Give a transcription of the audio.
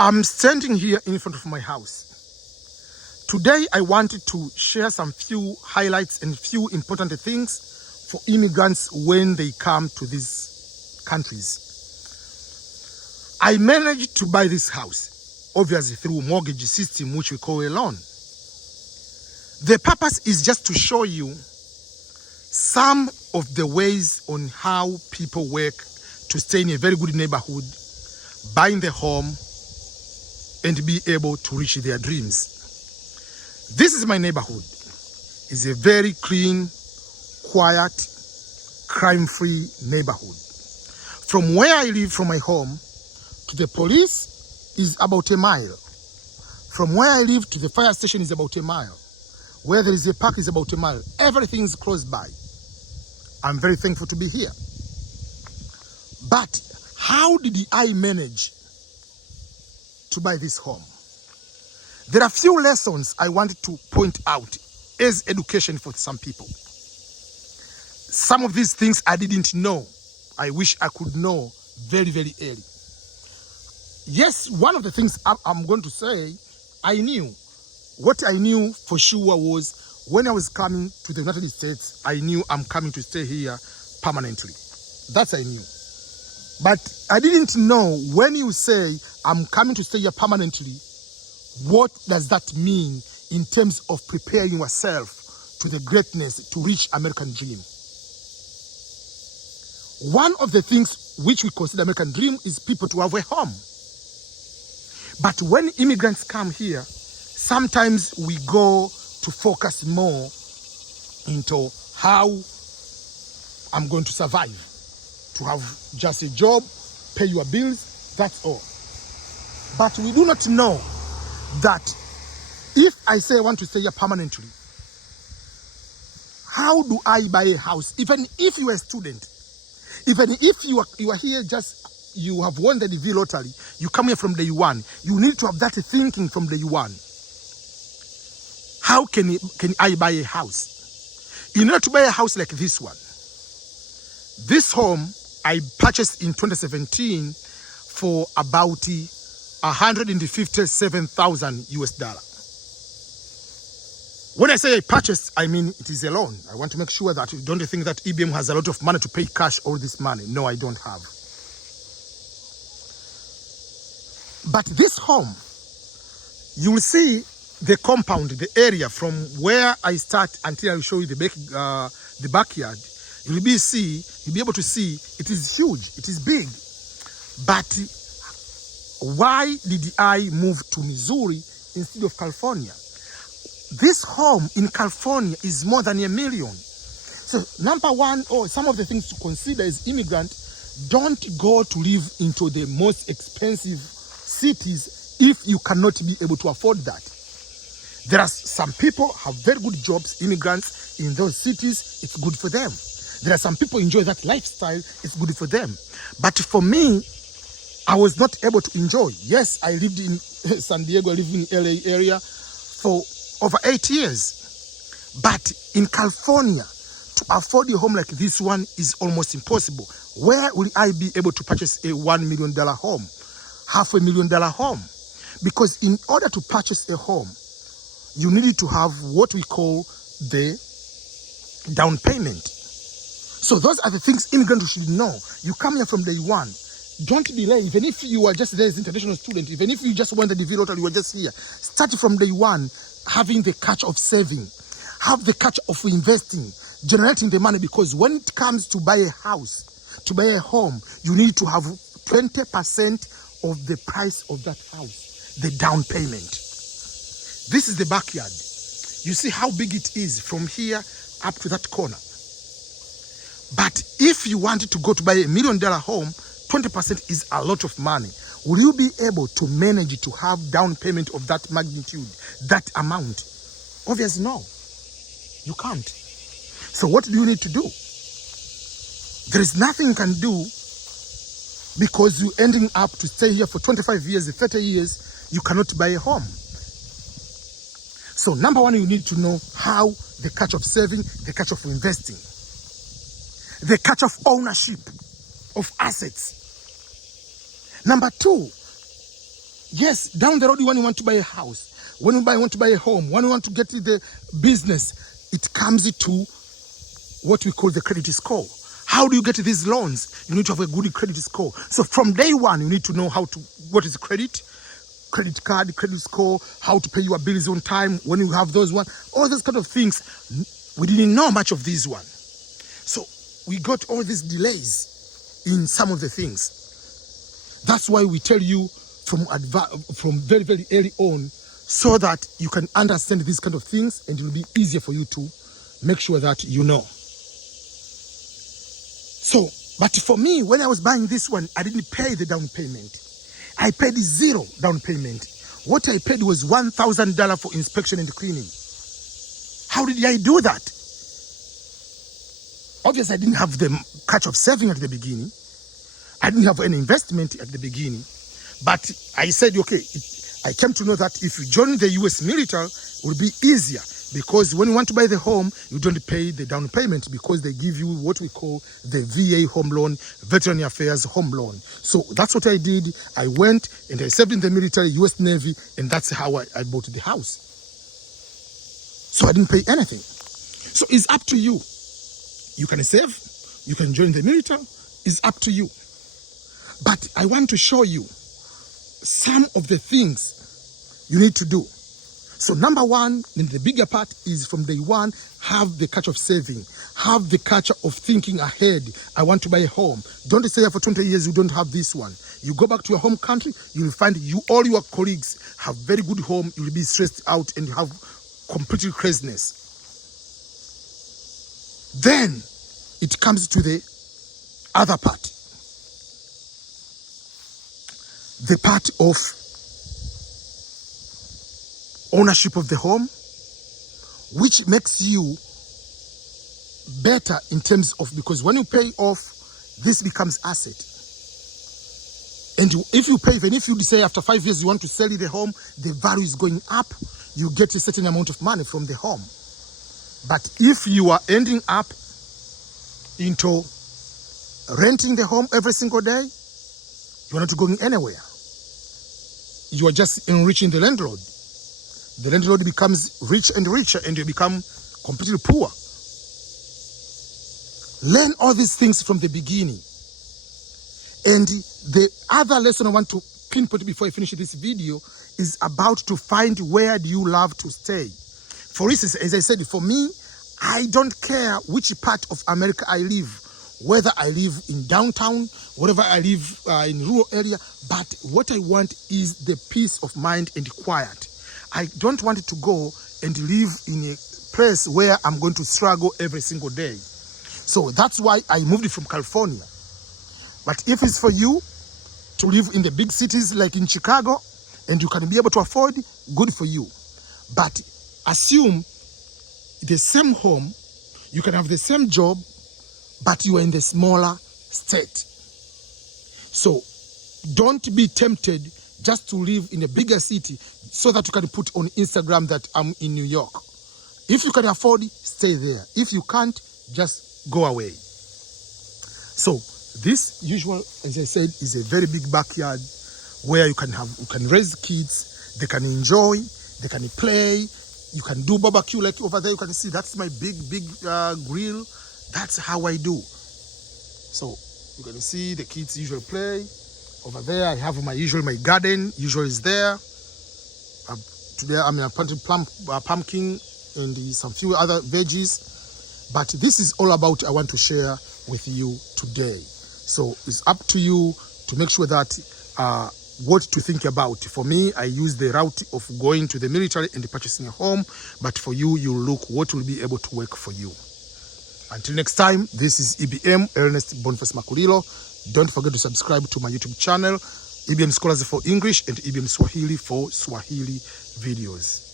I'm standing here in front of my house. Today, I wanted to share some few highlights and few important things for immigrants when they come to these countries. I managed to buy this house, obviously through mortgage system, which we call a loan. The purpose is just to show you some of the ways on how people work to stay in a very good neighborhood, buying the home, and be able to reach their dreams. This is my neighborhood. It's a very clean, quiet, crime-free neighborhood. From where I live, from my home, to the police is about a mile. From where I live to the fire station is about a mile. Where there is a park is about a mile. Everything is close by. I'm very thankful to be here. But how did I manage to buy this home? There are few lessons I wanted to point out as education for some people. Some of these things I didn't know. I wish I could know very, very early. Yes, one of the things I'm going to say, I knew. What I knew for sure was when I was coming to the United States, I knew I'm coming to stay here permanently. That I knew. But I didn't know when you say I'm coming to stay here permanently, what does that mean in terms of preparing yourself to the greatness to reach American dream? One of the things which we consider American dream is people to have a home. But when immigrants come here, sometimes we go to focus more into how I'm going to survive. To have just a job, pay your bills, that's all. But we do not know that if I say I want to stay here permanently, how do I buy a house? Even if you are a student, even if you are here just, you have won the DV lottery, you come here from day one, you need to have that thinking from day one. How can I buy a house? In order to buy a house like this one, this home I purchased in 2017 for about 157,000 US dollar. When I say I purchased, I mean it is a loan. I want to make sure that you don't think that EBM has a lot of money to pay cash all this money. No, I don't have. But this home, you will see the compound, the area from where I start until I will show you the backyard. You'll be able to see it is huge, it is big. But why did I move to Missouri instead of California? This home in California is more than $1 million. So number one, or some of the things to consider as immigrant, don't go to live into the most expensive cities if you cannot be able to afford that. There are some people have very good jobs, immigrants in those cities, it's good for them. There are some people enjoy that lifestyle, it's good for them. But for me, I was not able to enjoy. Yes, I lived in San Diego, I lived in LA area for over 8 years. But in California, to afford a home like this one is almost impossible. Where will I be able to purchase a $1 million home? $500,000 home? Because in order to purchase a home, you need to have what we call the down payment. So those are the things immigrants should know. You come here from day one. Don't delay. Even if you are just there as an international student, even if you just won the DV lottery, you are just here. Start from day one, having the catch of saving. Have the catch of investing, generating the money, because when it comes to buy a house, to buy a home, you need to have 20% of the price of that house, the down payment. This is the backyard. You see how big it is from here up to that corner. But if you wanted to go to buy $1 million home, 20% is a lot of money. Will you be able to manage to have down payment of that magnitude, that amount? Obviously, no. You can't. So what do you need to do? There is nothing you can do, because you're ending up to stay here for 25 years, 30 years, you cannot buy a home. So number one, you need to know how the catch of saving, the catch of investing, the catch of ownership of assets. Number two, Yes, down the road when you want to buy a house, when you want to buy a home, when you want to get the business, it comes to what we call the credit score. How do you get these loans? You need to have a good credit score. So from day one, you need to know what is credit card, credit score, how to pay your bills on time when you have those ones, all those kind of things. We didn't know much of these one. So we got all these delays in some of the things. That's why we tell you from very, very early on, so that you can understand these kind of things and it will be easier for you to make sure that you know. So, but for me, when I was buying this one, I didn't pay the down payment. I paid 0 down payment. What I paid was $1,000 for inspection and cleaning. How did I do that? Obviously, I didn't have the catch of saving at the beginning. I didn't have any investment at the beginning. But I said, okay, I came to know that if you join the US military, it will be easier. Because when you want to buy the home, you don't pay the down payment because they give you what we call the VA home loan, Veteran Affairs home loan. So that's what I did. I went and I served in the military, US Navy, and that's how I bought the house. So I didn't pay anything. So it's up to you. You can save, you can join the military, it's up to you. But I want to show you some of the things you need to do. So number one, and the bigger part is from day one, have the culture of saving. Have the culture of thinking ahead. I want to buy a home. Don't stay here for 20 years, you don't have this one. You go back to your home country, you will find all your colleagues have very good home. You will be stressed out and you have complete craziness. Then it comes to the other part. The part of ownership of the home, which makes you better in terms of, because when you pay off, this becomes asset. And if you pay, even if you decide after 5 years you want to sell the home, the value is going up, you get a certain amount of money from the home. But if you are ending up into renting the home every single day, you're not going anywhere. You are just enriching the landlord. The landlord becomes rich and richer and you become completely poor. Learn all these things from the beginning. And the other lesson I want to pinpoint before I finish this video is about to find where do you love to stay. For instance, as I said, for me, I don't care which part of America I live, whether I live in downtown, whether I live in rural area, but what I want is the peace of mind and quiet. I don't want to go and live in a place where I'm going to struggle every single day. So that's why I moved from California. But if it's for you to live in the big cities like in Chicago and you can be able to afford, good for you. But assume the same home, you can have the same job, but you are in the smaller state. So don't be tempted just to live in a bigger city so that you can put on Instagram that I'm in New York. If you can afford, stay there. If you can't, just go away. So this usual, as I said, is a very big backyard where you can raise kids, they can enjoy, they can play, you can do barbecue like over there. You can see that's my big grill. That's how I do. So you can see the kids usually play. Over there, I have my garden usually is there. Today, I'm planting pumpkin and some few other veggies. But this is all about I want to share with you today. So it's up to you to make sure that what to think about. For me, I use the route of going to the military and purchasing a home. But for you, you look what will be able to work for you. Until next time, this is EBM, Ernest Boniface Makulilo. Don't forget to subscribe to my YouTube channel, EBM Scholars for English and EBM Swahili for Swahili videos.